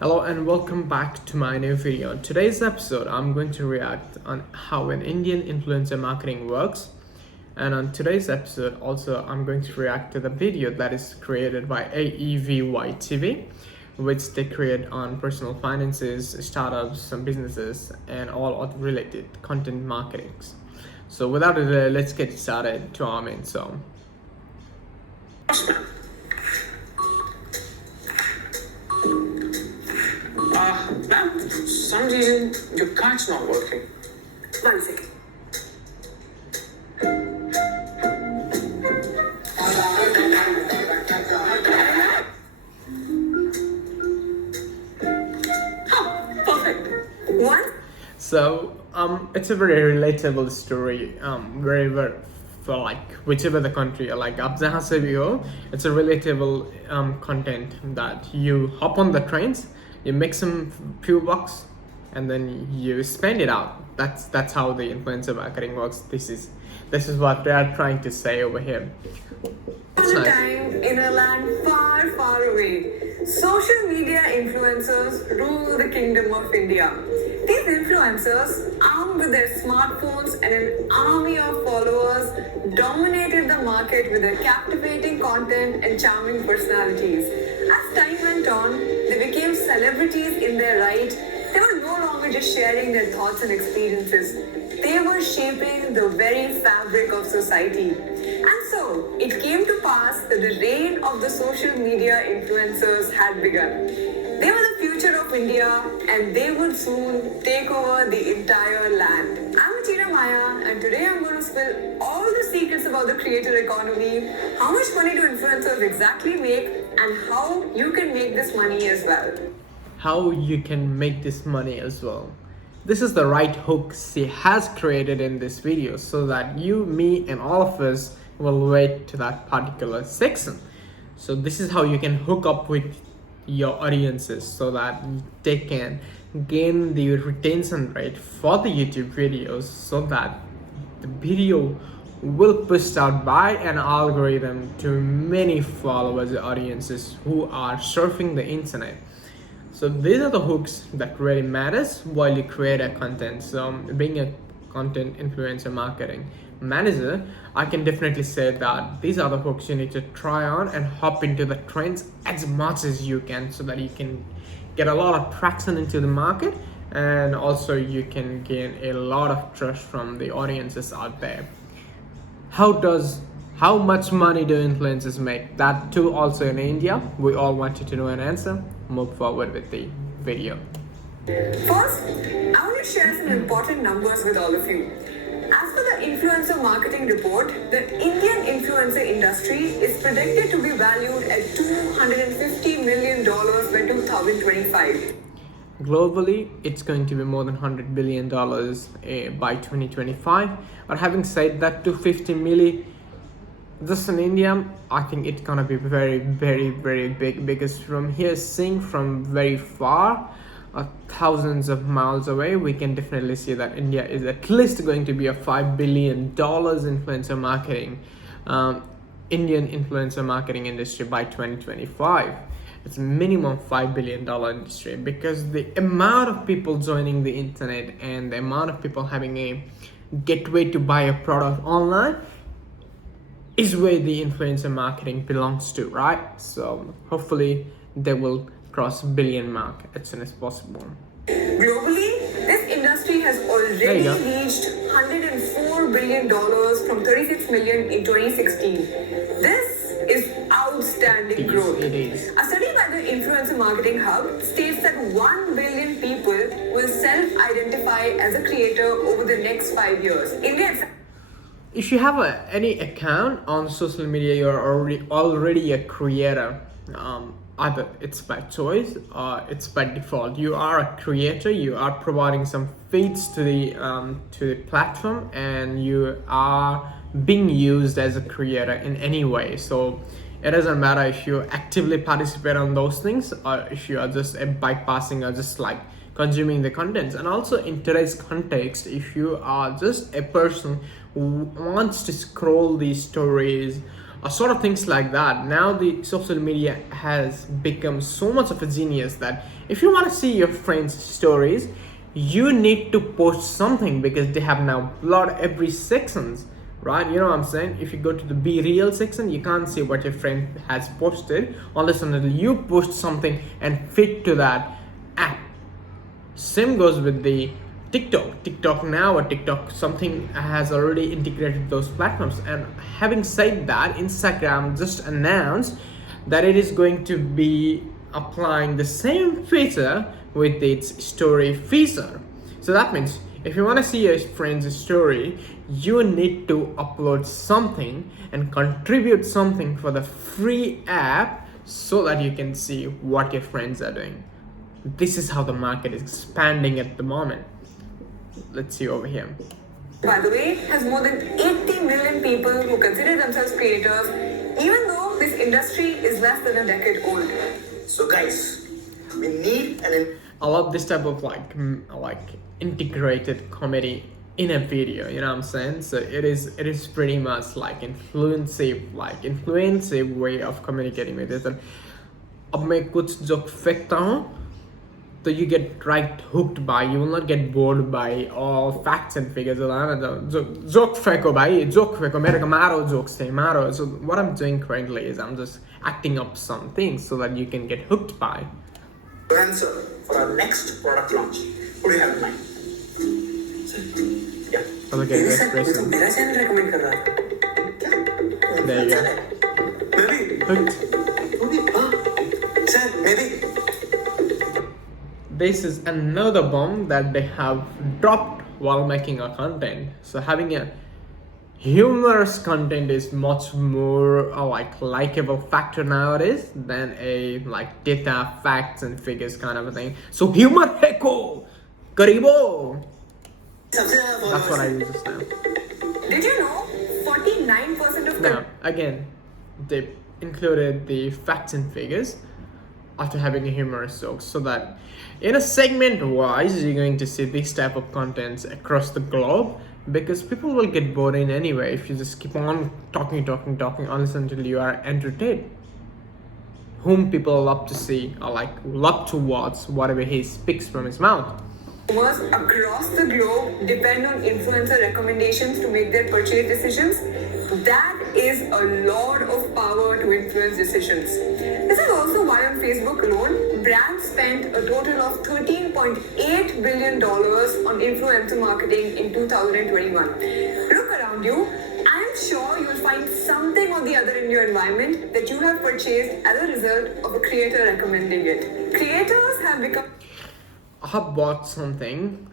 Hello and welcome back to my new video. In today's episode, I'm going to react on how an Indian influencer marketing works. And on today's episode, also, I'm going to react to the video that is created by AEVY TV, which they create on personal finances, startups, some businesses, and all other related content marketings. So without delay, let's get started to our main song. Ma'am, for some reason your card's not working. One second. Perfect. One. So it's a very relatable story. Wherever, for like whichever the country, like आप जहाँ से भी हो, it's a relatable content that you hop on the trains, you make some few bucks, and then you spend it out. That's how the influencer marketing works. This is what they are trying to say over here. All the time in a land far, far away, social media influencers rule the kingdom of India. These influencers, armed with their smartphones and an army of followers, dominated the market with their captivating content and charming personalities. As time went on, they became celebrities in their right. They were no longer just sharing their thoughts and experiences. They were shaping the very fabric of society. And so, it came to pass that the reign of the social media influencers had begun. They were the future of India and they would soon take over the entire land. I'm Achira Maya and today I'm going to spill all the secrets about the creator economy, how much money do influencers exactly make, and how you can make this money as well. How you can make this money as well. This is the right hook she has created in this video so that you, me, and all of us will wait to that particular section. So this is how you can hook up with your audiences so that they can gain the retention rate for the YouTube videos, so that the video will push out by an algorithm to many followers, audiences who are surfing the internet. So these are the hooks that really matters while you create a content. So being a content influencer marketing manager, I can definitely say that these are the hooks you need to try on and hop into the trends as much as you can, so that you can get a lot of traction into the market, and also you can gain a lot of trust from the audiences out there. How much money do influencers make? That too also in India. We all wanted to know an answer. Move forward with the video. First, I want to share some important numbers with all of you. As per the influencer marketing report, the Indian influencer industry is predicted to be valued at $250 million by 2025. Globally, it's going to be more than $100 billion by 2025. But having said that, 250 million, just in India, I think it's gonna be very, very, very big, because from here, seeing from very far, thousands of miles away, we can definitely see that India is at least going to be a $5 billion influencer marketing, Indian influencer marketing industry by 2025. It's minimum $5 billion industry, because the amount of people joining the internet and the amount of people having a gateway to buy a product online is where the influencer marketing belongs to, right? So hopefully they will cross billion mark as soon as possible. Globally, this industry has already reached $104 billion from 36 million in 2016. This is outstanding growth. It is. A study by the Influencer Marketing Hub states that 1 billion people will self-identify as a creator over the next 5 years. India. If you have any account on social media, you're already a creator. Either it's by choice or it's by default. You are a creator. You are providing some feeds to the platform, and you are being used as a creator in any way. So it doesn't matter if you actively participate on those things, or if you are just bypassing or just like consuming the contents. And also in today's context, if you are just a person who wants to scroll these stories sort of things like that. Now the social media has become so much of a genius that if you want to see your friends' stories, you need to post something because they have now blocked every sections, right? You know what I'm saying? If you go to the Be Real section, you can't see what your friend has posted unless and until you post something and fit to that app. Same goes with the TikTok now, or TikTok something has already integrated those platforms. And having said that, Instagram just announced that it is going to be applying the same feature with its story feature. So that means if you want to see your friend's story, you need to upload something and contribute something for the free app so that you can see what your friends are doing. This is how the market is expanding at the moment. Let's see over here. By the way, has more than 80 million people who consider themselves creators, even though this industry is less than a decade old. So guys, we need I love this type of like integrated comedy in a video, you know what I'm saying? So it is pretty much like influensive way of communicating with it. अब मैं कुछ joke फेंकता हूँ तो you get right hooked by, you will not get bored by all facts and figures. Joke फेंको भाई, joke फेंको, मेरे को मारो jokes से मारो. So what I'm doing currently is I'm just acting up some things so that you can get hooked by. answer for our next product launch. What do you have in mind? Yeah. Look at the expression. मेरा channel recommend कर रहा है. There you go. Maybe. Hooked. Sir, maybe. This is another bomb that they have dropped while making a content. So having a humorous content is much more likable factor nowadays than a like data, facts and figures kind of a thing. So humor heko karibo. That's what I use just now. Did you know 49% of Now again, they included the facts and figures after having a humorous joke, so that in a segment wise you're going to see this type of contents across the globe, because people will get bored in anyway if you just keep on talking unless until you are entertained. Whom people love to see or love to watch whatever he speaks from his mouth. consumers across the globe depend on influencer recommendations to make their purchase decisions. That is a lot of power to influence decisions. This is also why on Facebook alone, brands spent a total of $13.8 billion on influencer marketing in 2021. Look around you. I'm sure you'll find something or the other in your environment that you have purchased as a result of a creator recommending it. Creators have become... I have bought something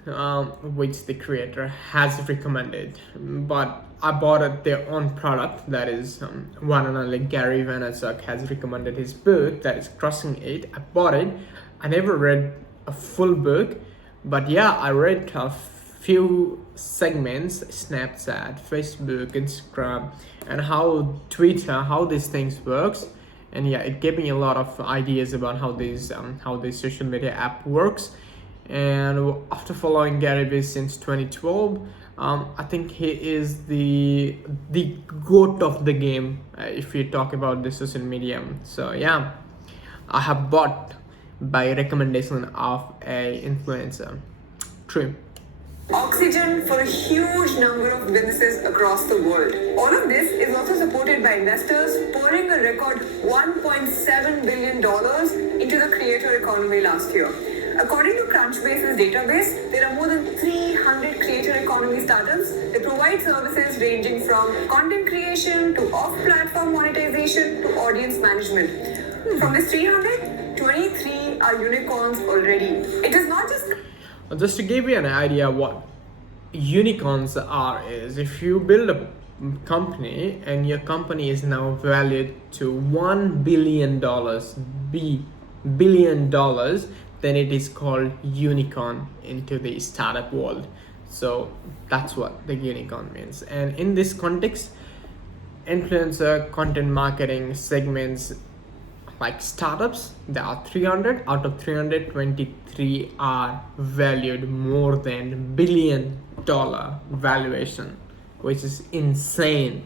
which the creator has recommended, but I bought it their own product, that is one and only Gary Vaynerchuk has recommended his book, that is Crushing It. I bought it. I never read a full book, but yeah, I read a few segments, Snapchat, Facebook, Instagram, and how Twitter, how these things works. And yeah, it gave me a lot of ideas about how this social media app works. And after following Gary Vee since 2012, I think he is the goat of the game if you talk about the social media. So yeah, I have bought by recommendation of a influencer. True. Oxygen for a huge number of businesses across the world. All of this is also supported by investors pouring a record $1.7 billion into the creator economy last year. According to Crunchbase's database, there are more than 300 creator economy startups that provide services ranging from content creation to off-platform monetization to audience management. From this 300, 23 are unicorns already. It is not just to give you an idea what unicorns are, is if you build a company and your company is now valued to $1 billion, then it is called unicorn into the startup world. So that's what the unicorn means. And in this context, influencer content marketing segments like startups, there are 300. Out of 323 are valued more than $1 billion valuation, which is insane.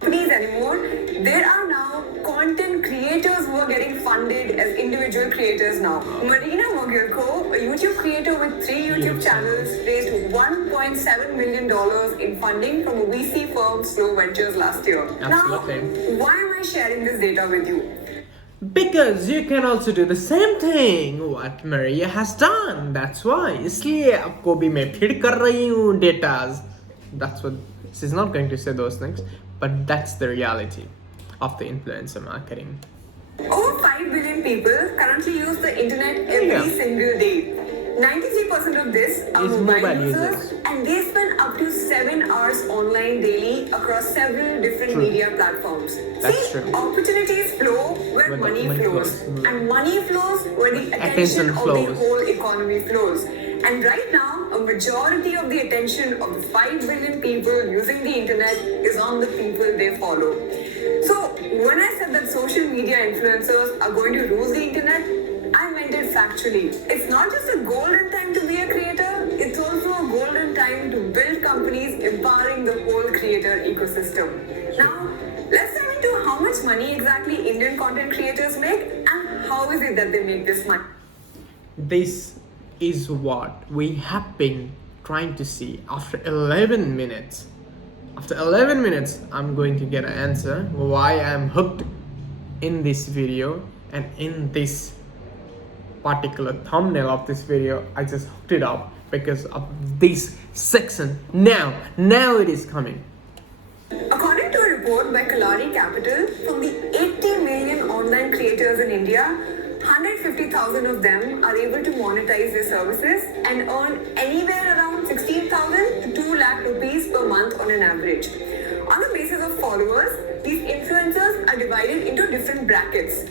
companies anymore. There are now content creators who are getting funded as individual creators now. Marina Mogilko, a YouTube creator with 3 YouTube channels, raised $1.7 million in funding from a VC firm Slow Ventures last year. Absolutely. Now, why am I sharing this data with you? Because you can also do the same thing what Maria has done. That's why. इसलिए आपको भी मैं feed कर रही हूँ datas. That's what she's not going to say those things, but that's the reality of the influencer marketing. Over 5 billion people currently use the internet every single day. 93% of this are mobile users, and they spend up to 7 hours online daily across several different media platforms. That's true. Opportunities flow where money flows, and money flows where the attention of the whole economy flows. And right now, a majority of the attention of the 5 billion people using the internet is on the people they follow. So, when I said that social media influencers are going to rule the internet, I meant it factually. It's not just a golden time to be a creator, it's also a golden time to build companies empowering the whole creator ecosystem. Now, let's dive into how much money exactly Indian content creators make and how is it that they make this money. This is what we have been trying to see after 11 minutes. After 11 minutes, I'm going to get an answer why I'm hooked in this video and in this particular thumbnail of this video. I just hooked it up because of this section. Now it is coming. According to a report by Kalari Capital, from the 80 million online creators in India, 150,000 of them are able to monetize their services and earn anywhere around 16,000 to 2 lakh rupees per month on an average. On the basis of followers, these influencers are divided into different brackets.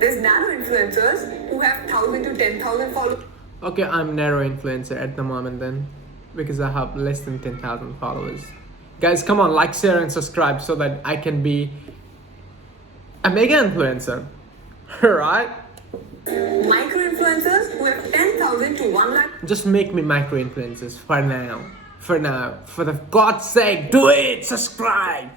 There's narrow influencers who have 1,000 to 10,000 followers. Okay, I'm narrow influencer at the moment then, because I have less than 10,000 followers. Guys, come on, like, share and subscribe so that I can be a mega influencer. Right? Micro influencers who have 10,000 to 1 lakh. Just make me micro influencers for now. For now. For the God's sake, do it! Subscribe!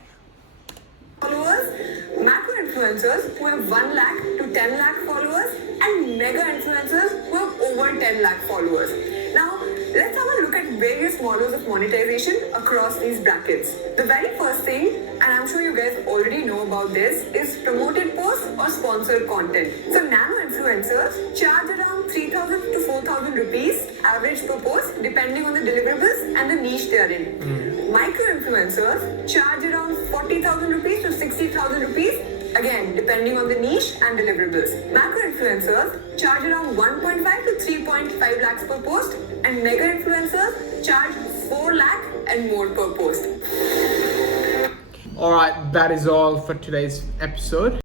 Followers, macro influencers who have 1 lakh to 10 lakh followers, and mega influencers who have over 10 lakh followers. Now, let's have a look at various models of monetization across these brackets. The very first thing, and I'm sure you guys already know about this, is promoted posts or sponsored content. So nano influencers charge around 3,000 to 4,000 rupees average per post depending on the deliverables and the niche they are in. Micro influencers charge around 40,000 rupees to 60,000 rupees, again depending on the niche and deliverables. Macro influencers charge around 1.5 to 3.5 lakhs per post, and mega influencers charge 4 lakh and more per post. Alright, that is all for today's episode.